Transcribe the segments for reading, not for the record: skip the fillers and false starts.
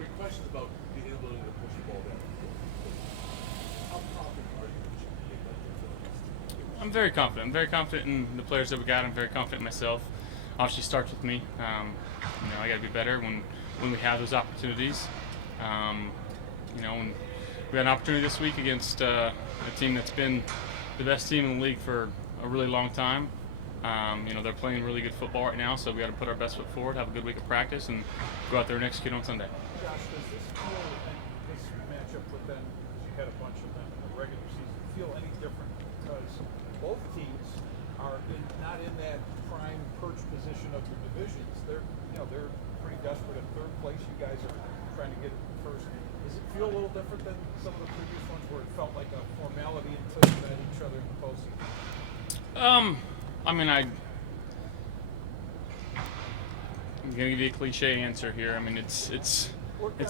Your question's about the inability to push the ball down the field. How confident are you that you can make that difference? I'm very confident. I'm very confident in the players that we got. I'm very confident in myself. Obviously, starts with me. I got to be better when we have those opportunities. When we had an opportunity this week against a team that's been the best team in the league for a really long time. They're playing really good football right now, so we got to put our best foot forward, have a good week of practice, and go out there and execute on Sunday. Josh, does this matchup with them, because you had a bunch of them in the regular season, feel any different? Because both teams are not in that prime perch position of the divisions. They're pretty desperate at third place. You guys are trying to get first. Does it feel a little different than some of the previous ones where it felt like a formality until you met each other in the postseason? I'm gonna give you a cliche answer here. I mean, it's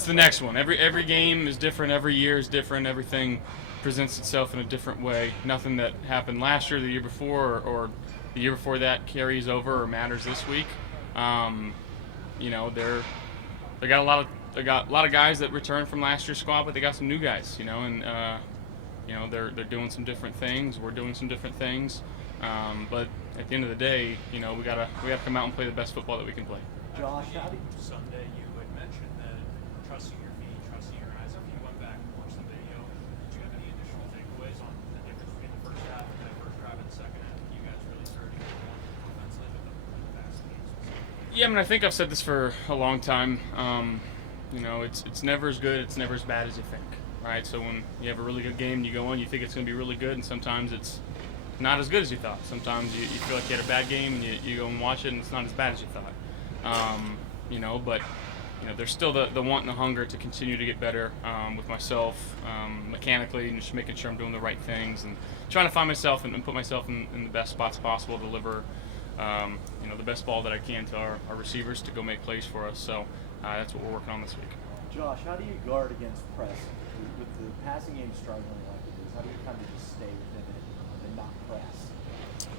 the next one. Every game is different. Every year is different. Everything presents itself in a different way. Nothing that happened last year, the year before, or the year before that carries over or matters this week. They got a lot of guys that returned from last year's squad, but they got some new guys. They're doing some different things. We're doing some different things. But at the end of the day, we gotta come out and play the best football that we can play. Josh, how do you Sunday, you had mentioned that trusting your feet, trusting your eyes. After you went back and watched the video, did you have any additional takeaways on the difference between the first half and that first drive and the second half? You guys really started to get going offensively with the passing game specifically. Yeah, I think I've said this for a long time. It's never as good, it's never as bad as you think, right? So when you have a really good game, you go in, you think it's going to be really good, and sometimes it's not as good as you thought. Sometimes you feel like you had a bad game, and you go and watch it, and it's not as bad as you thought. But there's still the want and the hunger to continue to get better with myself mechanically, and just making sure I'm doing the right things and trying to find myself and put myself in the best spots possible to deliver the best ball that I can to our receivers to go make plays for us. So that's what we're working on this week. Josh, how do you guard against press with the passing game struggling like it is? How do you kind of just stay within it and not press?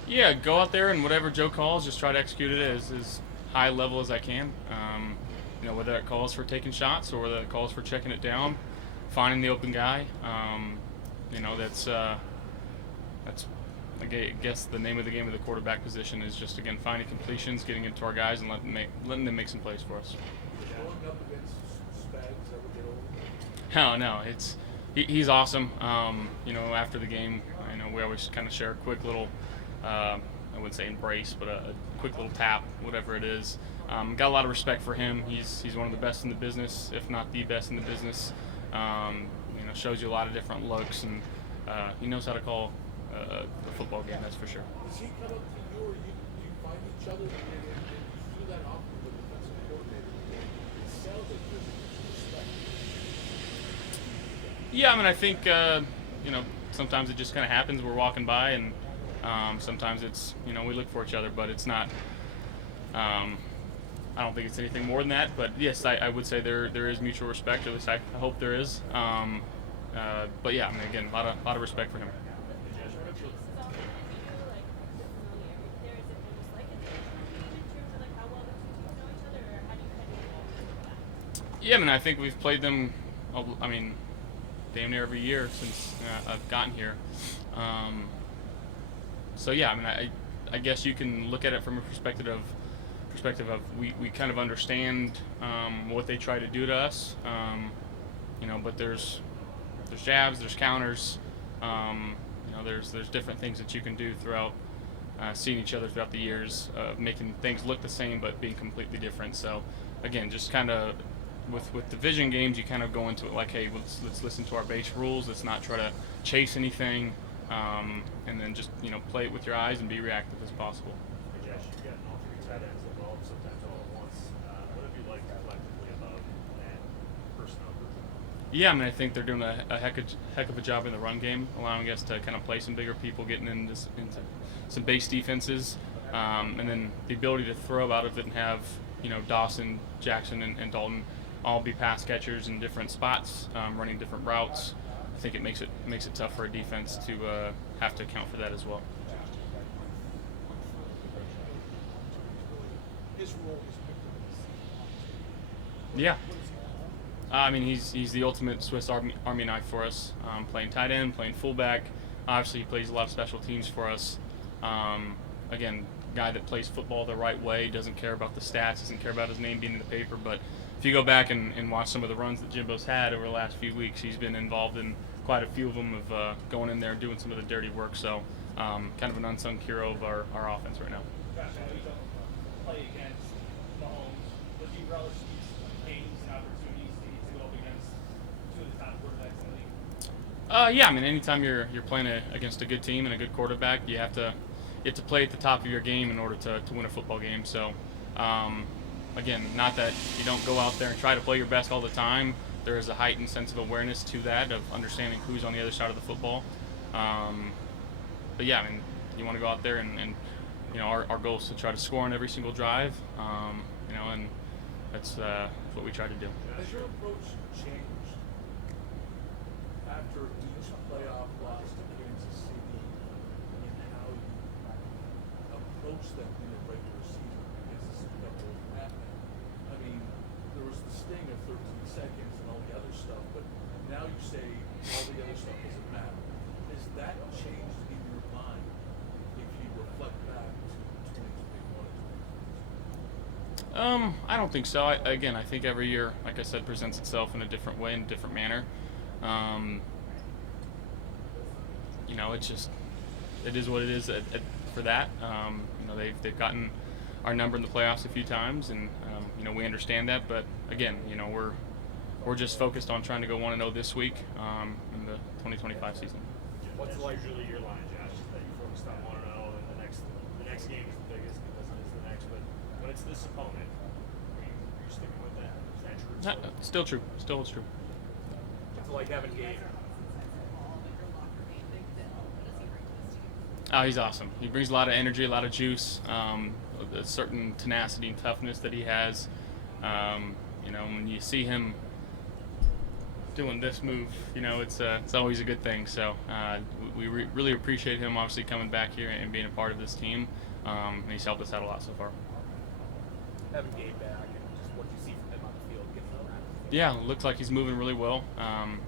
Yeah, go out there and whatever Joe calls, just try to execute it as high level as I can. Whether it calls for taking shots or whether it calls for checking it down, finding the open guy. That's I guess the name of the game of the quarterback position is just, again, finding completions, getting into our guys, and letting them make some plays for us. Going up against Spags, that would get over? No, he's awesome. After the game, we always kind of share a quick little, I wouldn't say embrace, but a quick little tap, whatever it is. Got a lot of respect for him. He's one of the best in the business, if not the best in the business. Shows you a lot of different looks, and he knows how to call a football game, that's for sure. Does he come up to you, or you find each other, and you do that often with the defensive coordinator? It sounds like there's a mutual respect. Yeah, I think sometimes it just kind of happens. We're walking by, and sometimes it's we look for each other, but it's not. I don't think it's anything more than that. But yes, I would say there is mutual respect. At least I hope there is. But yeah, again, a lot of respect for him. Yeah, I think we've played them, damn near every year since I've gotten here. So yeah, I guess you can look at it from a perspective of we kind of understand what they try to do to us. But there's jabs, there's counters, there's different things that you can do throughout seeing each other throughout the years, making things look the same but being completely different. So again, just kind of with division games, you kind of go into it like, hey, let's listen to our base rules. Let's not try to chase anything, and then just play it with your eyes and be reactive as possible. Hey Josh, you're getting all three tight ends involved sometimes all at once. What have you liked collectively about that personnel group? Yeah, I think they're doing a heck of a job in the run game, allowing us to kind of play some bigger people, getting into some base defenses, and then the ability to throw out of it and have Dawson, Jackson, and Dalton all be pass catchers in different spots, running different routes. I think it makes it tough for a defense to have to account for that as well. His role is picked up. Yeah. I mean, he's the ultimate Swiss Army knife for us. Playing tight end, playing fullback. Obviously, he plays a lot of special teams for us. Again, guy that plays football the right way, doesn't care about the stats, doesn't care about his name being in the paper. But if you go back and watch some of the runs that Jimbo's had over the last few weeks, he's been involved in quite a few of them of going in there and doing some of the dirty work. So kind of an unsung hero of our offense right now. Josh, I know you don't play against Mahomes, but do you relish these games and opportunities to go up against two of the top quarterbacks in the league? Yeah, I mean, anytime you're playing against a good team and a good quarterback, you have to play at the top of your game in order to win a football game. So, again, not that you don't go out there and try to play your best all the time. There is a heightened sense of awareness to that, of understanding who's on the other side of the football. But yeah, I mean, you want to go out there and you know, our goal is to try to score on every single drive. You know, and that's what we try to do. Has your approach changed after each playoff loss to Kansas City in how you approach them in the regular season? Because this is what was happening. I mean, there was the sting of 13 seconds and all the other stuff, but now you say all the other stuff doesn't matter. Has that changed in your mind if you reflect back to 2021 and 2022? I don't think so. Again, I think every year, like I said, presents itself in a different way, in a different manner. You know, it is what it is for that. You know, they've gotten our number in the playoffs a few times, and you know, we understand that. But again, you know, we're just focused on trying to go 1-0 this week in the 2025 season. What's usually your line, Josh? That you focused on 1-0, and the next game is the biggest because it is the next. But when it's this opponent, are you sticking with that? Is that true? Still true. Still holds true. It's like having game. Oh, he's awesome. He brings a lot of energy, a lot of juice, a certain tenacity and toughness that he has. You know, when you see him doing this move, you know, it's always a good thing. So we really appreciate him obviously coming back here and being a part of this team. And he's helped us out a lot so far. Having game back and just what you see from him on the field, getting around. Yeah, looks like he's moving really well.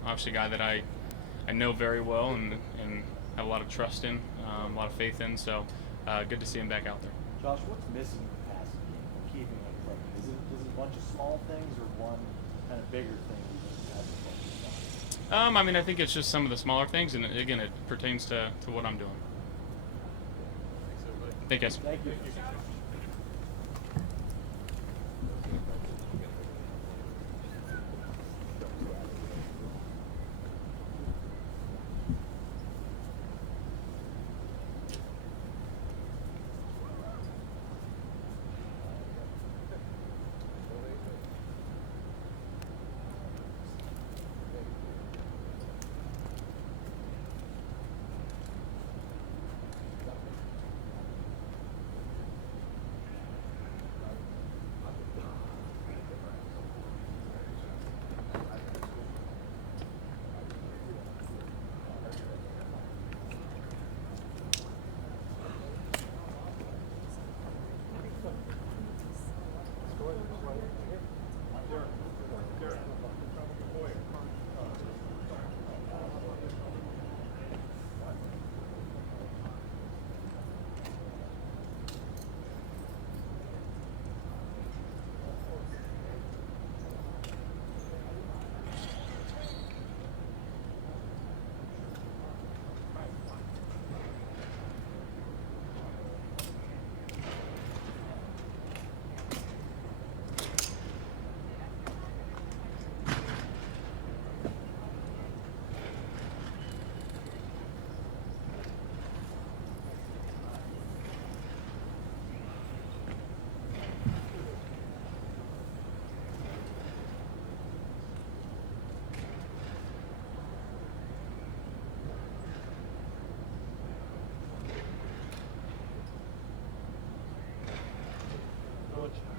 Obviously a guy that I know very well and have a lot of trust in, a lot of faith in. So good to see him back out there. Josh, what's missing in the passing game from keeping it clicking? Is it a bunch of small things or one kind of bigger thing you guys are focused on? I mean, I think it's just some of the smaller things, and again, it pertains to what I'm doing. Thank you guys. Thank you.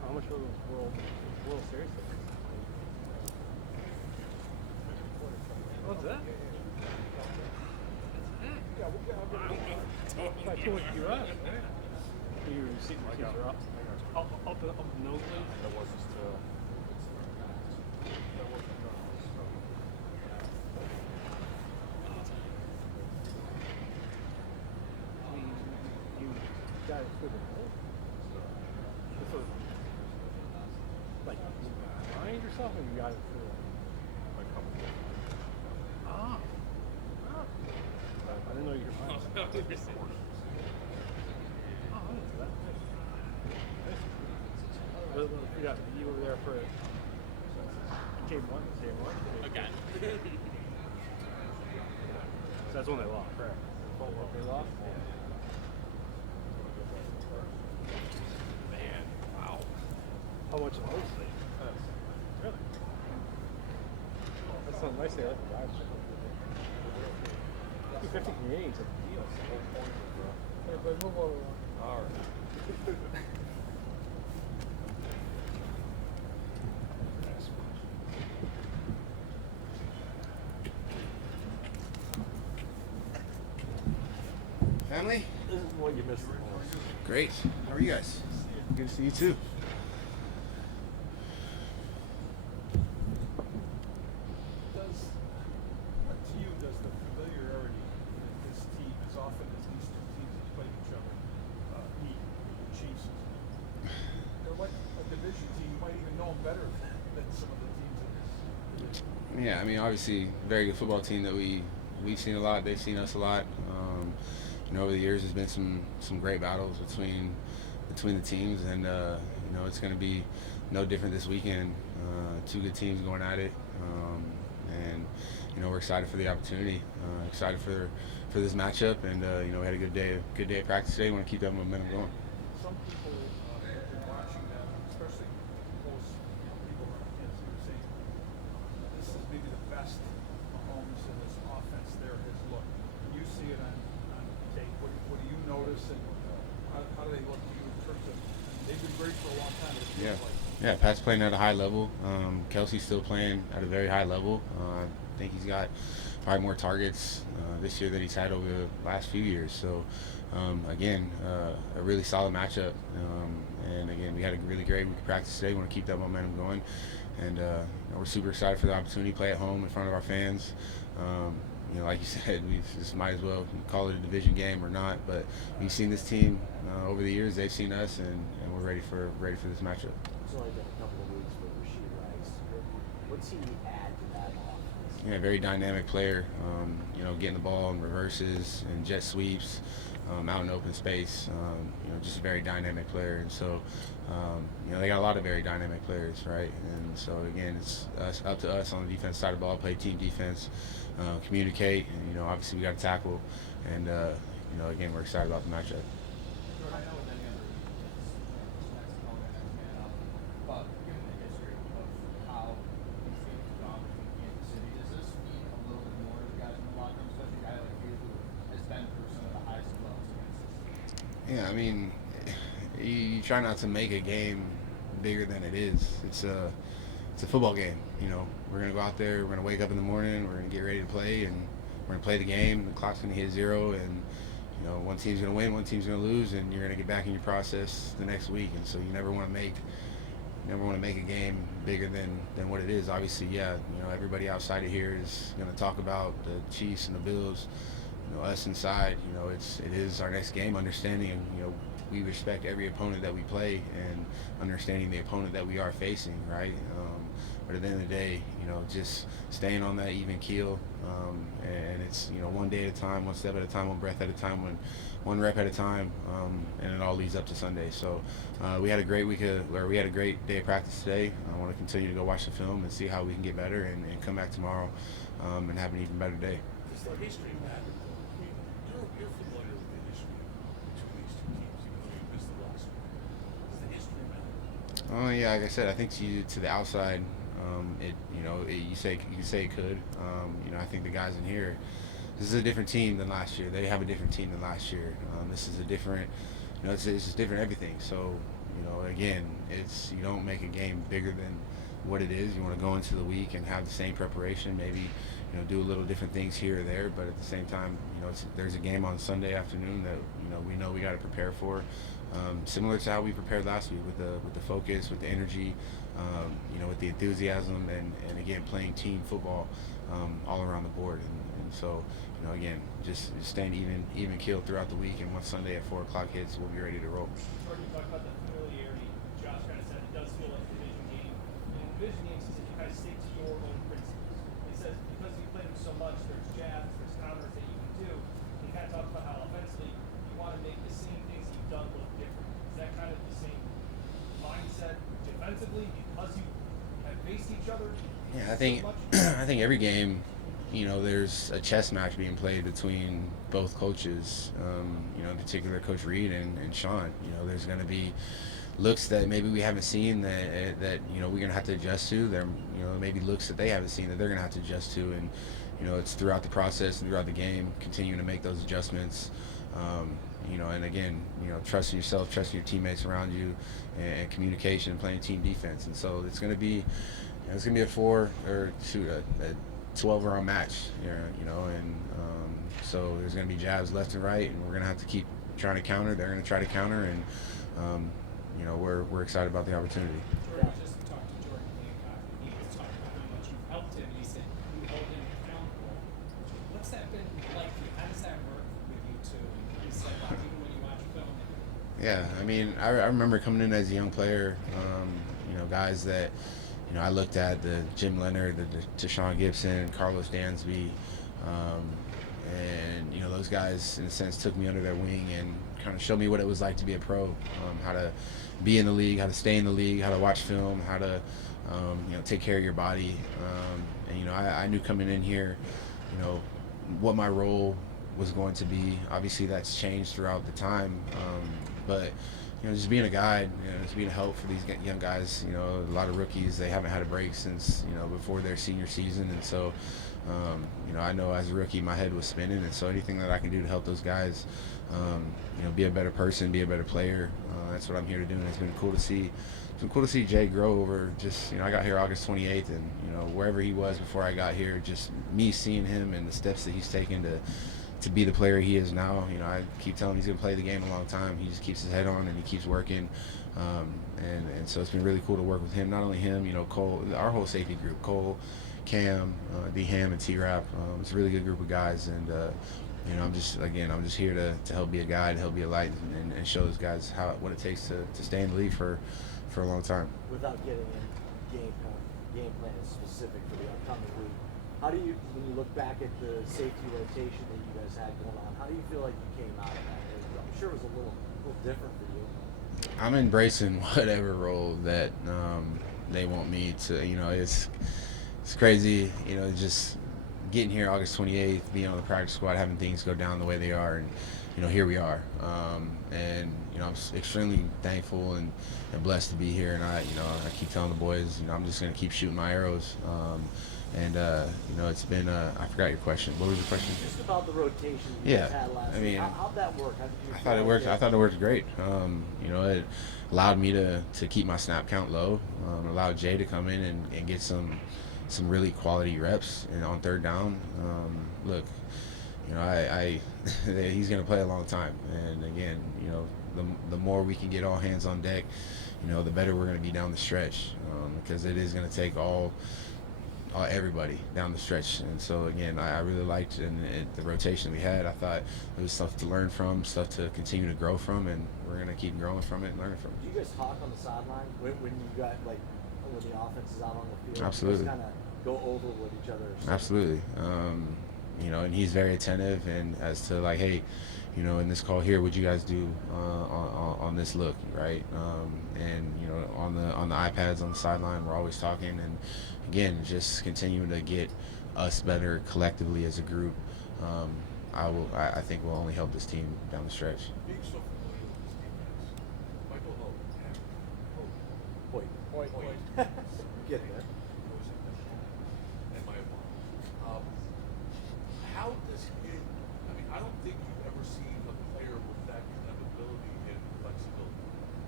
How much of the World Series? What's that? I feel like you're up. Your seats are up. Up the nosebleed. That wasn't still. That wasn't done. got it through the middle. This was like blind or something. You got it through like a couple of Ah. I didn't know you could find it. Oh, I'm into that. We got you over there for game one. Again. So that's when they lost, correct? They lost? Man, wow. How much of those? Really? That's something nice there. 250 Canadians a deal. Hey, but move over. All right. Family? This is what you missed the most. Great. How are you guys? Good to see you too. To you, does the familiarity that this team, as often as these two teams have played each other, meet the Chiefs? They're like a division team. You might even know them better than some of the teams in this division. Yeah, I mean, obviously, very good football team that we've seen a lot. They've seen us a lot. Over the years, there's been some great battles between the teams, and it's going to be no different this weekend. Two good teams going at it, and we're excited for the opportunity. Excited for this matchup, and we had a good day of practice today. We want to keep that momentum going. Some people have been watching them, especially most people around Kansas City, are saying this is maybe the best Mahomes and this offense there has looked. You see it on tape. What do you notice, and how do they look to you in terms of? They've been great for a long time. It feels like. Yeah, Pat's playing at a high level. Kelsey's still playing at a very high level. I think he's got probably more targets this year than he's had over the last few years. So, again, a really solid matchup. And again, we had a really great week of practice today. We want to keep that momentum going. And we're super excited for the opportunity to play at home in front of our fans. Like you said, we just might as well call it a division game or not. But we've seen this team over the years. They've seen us, and we're ready for this matchup. It's only been a couple of weeks with Rashid Rice. What's he add to that offense? Yeah, very dynamic player. Getting the ball in reverses and jet sweeps, out in open space. Just a very dynamic player. And so, they got a lot of very dynamic players, right? And so again, it's up to us on the defense side of the ball, play team defense, communicate, and obviously we got to tackle. And again, we're excited about the matchup. I know with any other it's next to next man up, but given the history of how these teams have gone between Kansas City, does this mean a little bit more to the guys in the locker room, especially a guy like you who has been through some of the highest and lows against this team? Yeah, I mean, you try not to make a game bigger than it is. It's a football game. We're gonna go out there. We're gonna wake up in the morning. We're gonna get ready to play, and we're gonna play the game. The clock's gonna hit 0, and one team's gonna win, one team's gonna lose, and you're gonna get back in your process the next week. And so you never want to make a game bigger than what it is. Obviously, yeah, everybody outside of here is gonna talk about the Chiefs and the Bills. Us inside, it is our next game. Understanding, we respect every opponent that we play, and understanding the opponent that we are facing, right? But at the end of the day, just staying on that even keel, and it's one day at a time, one step at a time, one breath at a time, one rep at a time, and it all leads up to Sunday. So we had a great we had a great day of practice today. I want to continue to go watch the film and see how we can get better, and come back tomorrow and have an even better day. Does the history matter? I mean, you're familiar with the history between these two teams, even though you missed the last one. Does the history matter? Oh yeah, like I said, I think to the outside, you can say it could. I think the guys in here, this is a different team than last year. They have a different team than last year. This is a different, it's just different everything. So, again, you don't make a game bigger than what it is. You want to go into the week and have the same preparation, maybe, do a little different things here or there, but at the same time, there's a game on Sunday afternoon that, we know we got to prepare for. Similar to how we prepared last week with the focus, with the energy, with the enthusiasm, and again, playing team football all around the board. And so, you know, again, just staying even keeled throughout the week. And once Sunday at 4 o'clock hits, we'll be ready to roll. Jordan, you talked about the familiarity. Josh kind of said it does feel like a division game. And in division games, he said you kind of stick to your own principles. He says because you play them so much, there's jabs, there's counters that you can do. He kind of talked about how offensively you want to make the same things you've done look different. Is that kind of the same mindset defensively because you have faced each other? Yeah, I so think much? I think every game, you know, there's a chess match being played between both coaches. You know, in particular, Coach Reed and Sean. You know, there's going to be looks that maybe we haven't seen that you know we're going to have to adjust to. There, you know, maybe looks that they haven't seen that they're going to have to adjust to. And you know, it's throughout the process and throughout the game, continuing to make those adjustments. You know, and again, you know, trusting yourself, trusting your teammates around you, and communication, and playing team defense. And so it's going to be, it's going to be a 12-round match, you know, and so there's going to be jabs left and right, and we're going to have to keep trying to counter. They're going to try to counter, and you know, we're excited about the opportunity. Jordan just talked to Jordan Hancock, and he was talking about how much you helped him, and he said you held him accountable. What's that been like for you? How does that work with you two? And he said, like, even when you watch film. Yeah, I mean, I remember coming in as a young player, you know, guys that, you know, I looked at, the Jim Leonard, the Deshaun Gibson, Carlos Dansby, and, you know, those guys, in a sense, took me under their wing and kind of showed me what it was like to be a pro, how to be in the league, how to stay in the league, how to watch film, how to, you know, take care of your body. And, you know, I knew coming in here, you know, what my role was going to be. Obviously, that's changed throughout the time, but you know, just being a guide, you know, just being a help for these young guys. You know, a lot of rookies, they haven't had a break since, you know, before their senior season, and so you know, I know as a rookie my head was spinning, and so anything that I can do to help those guys, you know, be a better person, be a better player, that's what I'm here to do. And it's been cool to see. It's been cool to see Jay grow over just, you know, I got here August 28th, and you know, wherever he was before I got here, just me seeing him and the steps that he's taken to be the player he is now. You know, I keep telling him he's going to play the game a long time. He just keeps his head on and he keeps working. And so it's been really cool to work with him. Not only him, you know, Cole, our whole safety group, Cole, Cam, D-Ham, and T-Rap. It's a really good group of guys. And, you know, I'm just here to help be a guide, help be a light, and show those guys what it takes to stay in the league for a long time. Without getting in game plan specific for the upcoming week, how do you, when you look back at the safety rotation that you guys had going on, how do you feel like you came out of that? I'm sure it was a little different for you. I'm embracing whatever role that they want me to. You know, it's crazy. You know, just getting here August 28th, being on the practice squad, having things go down the way they are, and you know, here we are. And you know, I'm extremely thankful and blessed to be here. And I keep telling the boys, you know, I'm just gonna keep shooting my arrows. And you know, it's been I forgot your question. What was your question? Just about the rotation you guys had last week. How'd that work? How did you I thought it worked great. You know, it allowed me to keep my snap count low. Allowed Jay to come in and get some really quality reps on third down. Look, you know, he's going to play a long time. And again, you know, the more we can get all hands on deck, you know, the better we're going to be down the stretch, because it is going to take everybody down the stretch. And so again, I really liked the rotation we had. I thought it was stuff to learn from, stuff to continue to grow from, and we're going to keep growing from it and learning from it. Do you guys talk on the sideline when you got, like, when the offense is out on the field? Absolutely. You just kind of go over what each other are saying? Absolutely. You know, and he's very attentive, and as to like, hey, you know, in this call here, what'd you guys do on this look, right? And you know, on the iPads on the sideline, we're always talking, and again, just continuing to get us better collectively as a group. I think will only help this team down the stretch. Being so familiar with this defense, Michael Hope, Wait. Get there. and my apologies. How does it? I mean, I don't think you've ever seen a player with that kind of ability and flexibility.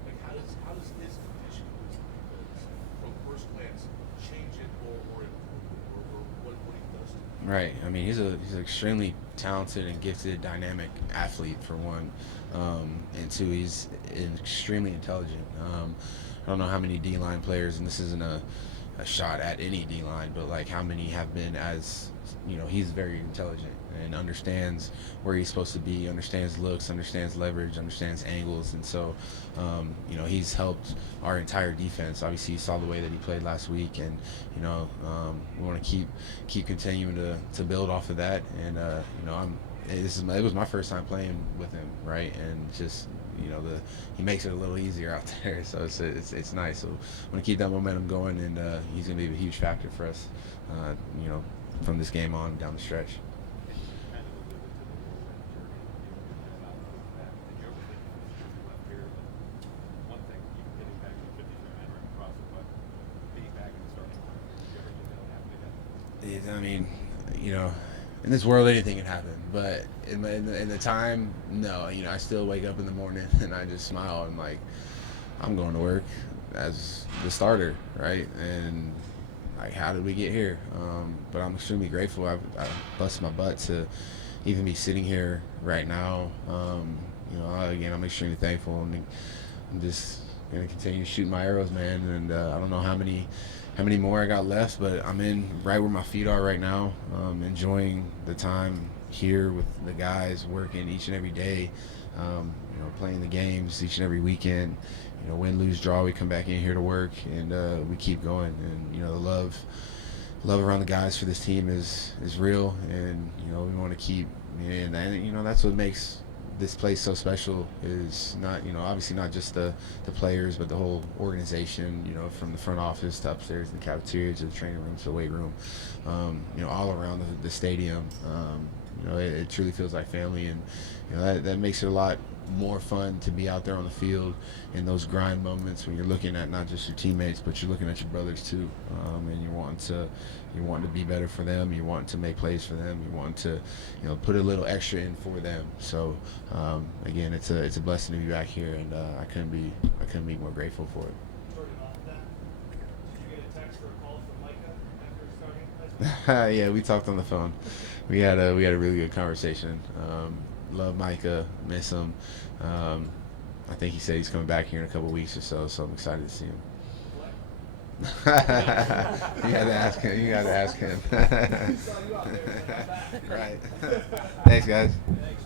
Like, how does his condition with his defense, from first glance, change it or improve it, or what he does to it? Right. I mean, he's an extremely talented and gifted, dynamic athlete, for one, and two, he's extremely intelligent. I don't know how many D-line players, and this isn't a a shot at any D line, but like how many have been as, you know, he's very intelligent and understands where he's supposed to be, understands looks, understands leverage, understands angles, and so you know, he's helped our entire defense. Obviously, you saw the way that he played last week, and you know, we want to keep continuing to build off of that. And you know, it was my first time playing with him, right? And just, you know, he makes it a little easier out there, so it's nice. So I want to keep that momentum going, and he's going to be a huge factor for us, you know, from this game on down the stretch. I mean, you know, in this world anything can happen, but in the time, no. You know, I still wake up in the morning and I just smile and like, I'm going to work as the starter, right? And like, how did we get here? But I'm extremely grateful. I busted my butt to even be sitting here right now. You know, again, I'm extremely thankful, and I'm just gonna continue shooting my arrows, man. And I don't know how many more I got left, but I'm in right where my feet are right now, enjoying the time here with the guys, working each and every day, you know, playing the games each and every weekend. You know, win, lose, draw, we come back in here to work, and we keep going. And you know, the love around the guys for this team is real, and you know, we want to keep. And you know, that's what makes this place so special, is not, you know, obviously not just the players, but the whole organization, you know, from the front office to upstairs in the cafeteria to the training room to the weight room, you know, all around the stadium. You know, it truly feels like family, and you know, that makes it a lot more fun to be out there on the field in those grind moments when you're looking at not just your teammates, but you're looking at your brothers too, and you're wanting to be better for them, you want to make plays for them, you want to, you know, put a little extra in for them. So again, it's a blessing to be back here, and I couldn't be more grateful for it. Jordan, off that, did you get a text or a call from Micah after starting last week? Yeah, we talked on the phone. We had a really good conversation. Love Micah, miss him. I think he said he's coming back here in a couple weeks or so I'm excited to see him. You got to ask him. He saw you out there, so I'm back. Right. Thanks, guys. Thanks.